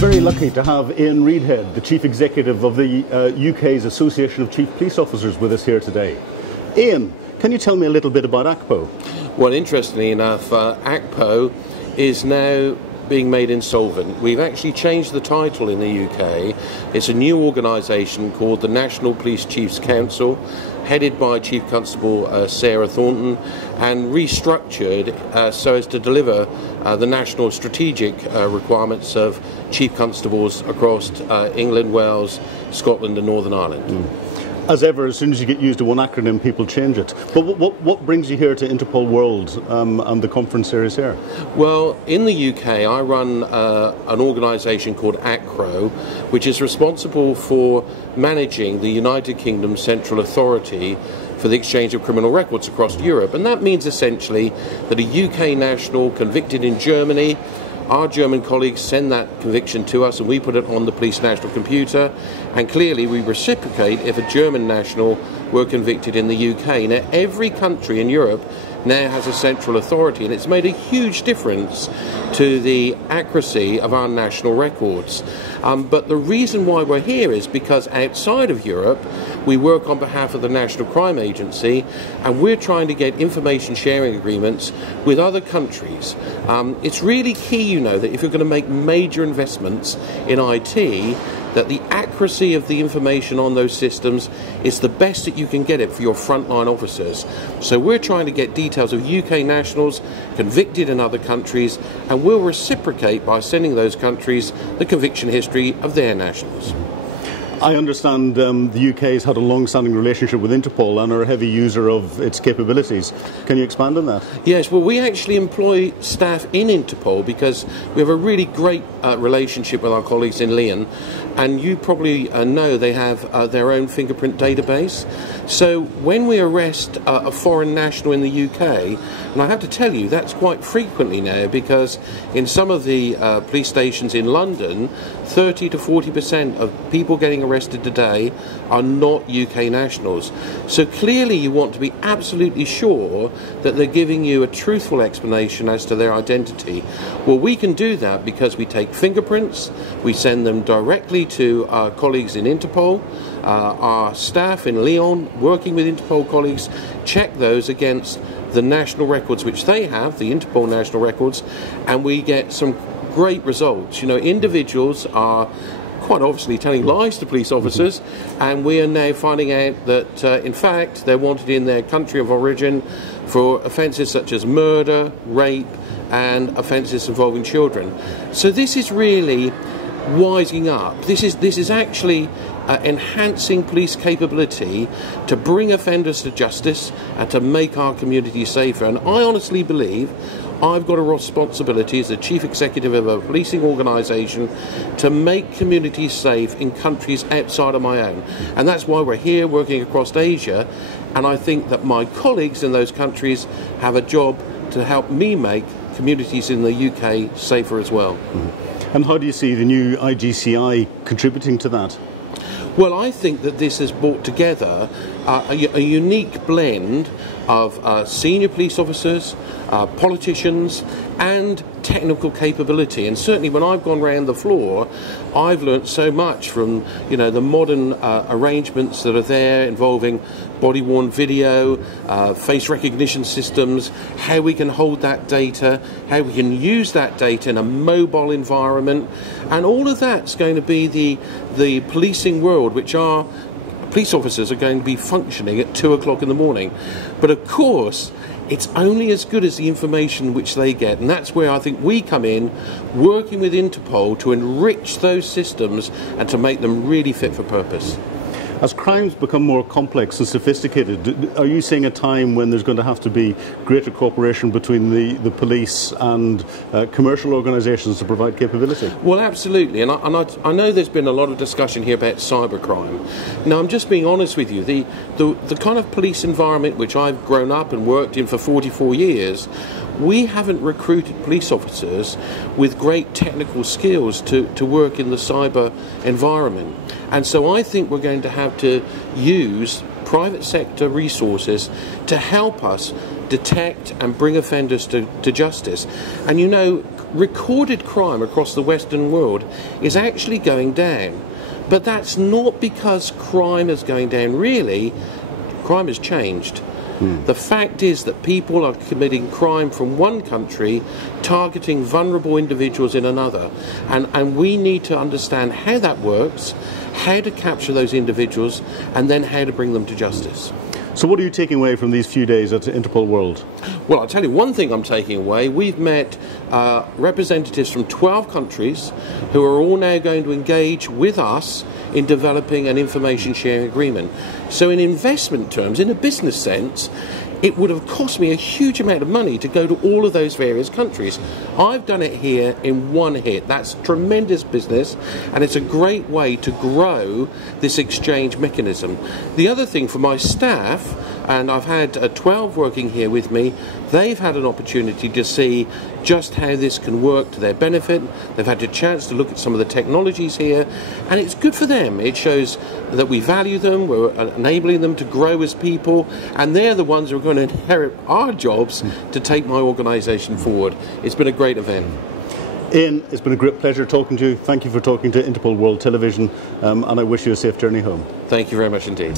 Very lucky to have Ian Readhead, the Chief Executive of the UK's Association of Chief Police Officers, with us here today. Ian, can you tell me a little bit about ACPO? Well, interestingly enough, ACPO is now being made insolvent. We've actually changed the title in the UK. It's a new organisation called the National Police Chiefs Council, headed by Chief Constable Sarah Thornton, and restructured so as to deliver the national strategic requirements of Chief Constables across England, Wales, Scotland and Northern Ireland. As ever, as soon as you get used to one acronym, people change it. But what brings you here to Interpol World and the conference series here? Well, in the UK, I run an organisation called ACPO, which is responsible for managing the United Kingdom Central Authority for the exchange of criminal records across Europe. And that means essentially that a UK national convicted in Germany, our German colleagues send that conviction to us and we put it on the police national computer, and clearly we reciprocate if a German national were convicted in the UK. Now, every country in Europe now has a central authority, and it's made a huge difference to the accuracy of our national records. But the reason why we're here is because outside of Europe we work on behalf of the National Crime Agency, and we're trying to get information sharing agreements with other countries. It's really key, you know, that if you're going to make major investments in IT, that the accuracy of the information on those systems is the best that you can get it for your frontline officers. So we're trying to get details of UK nationals convicted in other countries, and we'll reciprocate by sending those countries the conviction history of their nationals. I understand the UK has had a long-standing relationship with Interpol and are a heavy user of its capabilities. Can you expand on that? Yes, well, we actually employ staff in Interpol because we have a really great relationship with our colleagues in Lyon, and you probably know they have their own fingerprint database. So when we arrest a foreign national in the UK, and I have to tell you that's quite frequently now, because in some of the police stations in London, 30 to 40% of people getting arrested today are not UK nationals. So clearly you want to be absolutely sure that they're giving you a truthful explanation as to their identity. Well, we can do that because we take fingerprints, we send them directly to our colleagues in Interpol. Our staff in Lyon, working with Interpol colleagues, check those against the national records which they have, the Interpol national records, and we get some great results. You know, individuals are quite obviously telling lies to police officers, and we are now finding out that in fact they're wanted in their country of origin for offences such as murder, rape and offences involving children. So this is really wising up. This is actually enhancing police capability to bring offenders to justice and to make our community safer. And I honestly believe I've got a responsibility as the Chief Executive of a policing organisation to make communities safe in countries outside of my own. And that's why we're here working across Asia, and I think that my colleagues in those countries have a job to help me make communities in the UK safer as well. And how do you see the new IGCI contributing to that? Well, I think that this has brought together a unique blend of senior police officers, politicians and technical capability. And certainly when I've gone round the floor, I've learnt so much from, you know, the modern arrangements that are there involving body-worn video, face recognition systems, how we can hold that data, how we can use that data in a mobile environment, and all of that's going to be the policing world, which our police officers are going to be functioning at 2 o'clock in the morning. But of course, it's only as good as the information which they get, and that's where I think we come in, working with Interpol to enrich those systems and to make them really fit for purpose. As crimes become more complex and sophisticated, are you seeing a time when there's going to have to be greater cooperation between the police and commercial organisations to provide capability? Well, absolutely, and I know there's been a lot of discussion here about cybercrime. Now, I'm just being honest with you, the kind of police environment which I've grown up and worked in for 44 years we haven't recruited police officers with great technical skills to work in the cyber environment. And so I think we're going to have to use private sector resources to help us detect and bring offenders to justice. And you know, recorded crime across the Western world is actually going down. But that's not because crime is going down. Really, crime has changed. The fact is that people are committing crime from one country, targeting vulnerable individuals in another. And we need to understand how that works, how to capture those individuals, and then how to bring them to justice. So what are you taking away from these few days at Interpol World? Well, I'll tell you one thing I'm taking away. We've met representatives from 12 countries who are all now going to engage with us in developing an information sharing agreement. So in investment terms, in a business sense, it would have cost me a huge amount of money to go to all of those various countries. I've done it here in one hit. That's tremendous business, and it's a great way to grow this exchange mechanism. The other thing for my staff, and I've had 12 working here with me, they've had an opportunity to see just how this can work to their benefit. They've had a chance to look at some of the technologies here, and it's good for them. It shows that we value them, we're enabling them to grow as people, and they're the ones who are going to inherit our jobs to take my organisation forward. It's been a great event. Ian, it's been a great pleasure talking to you. Thank you for talking to Interpol World Television, and I wish you a safe journey home. Thank you very much indeed.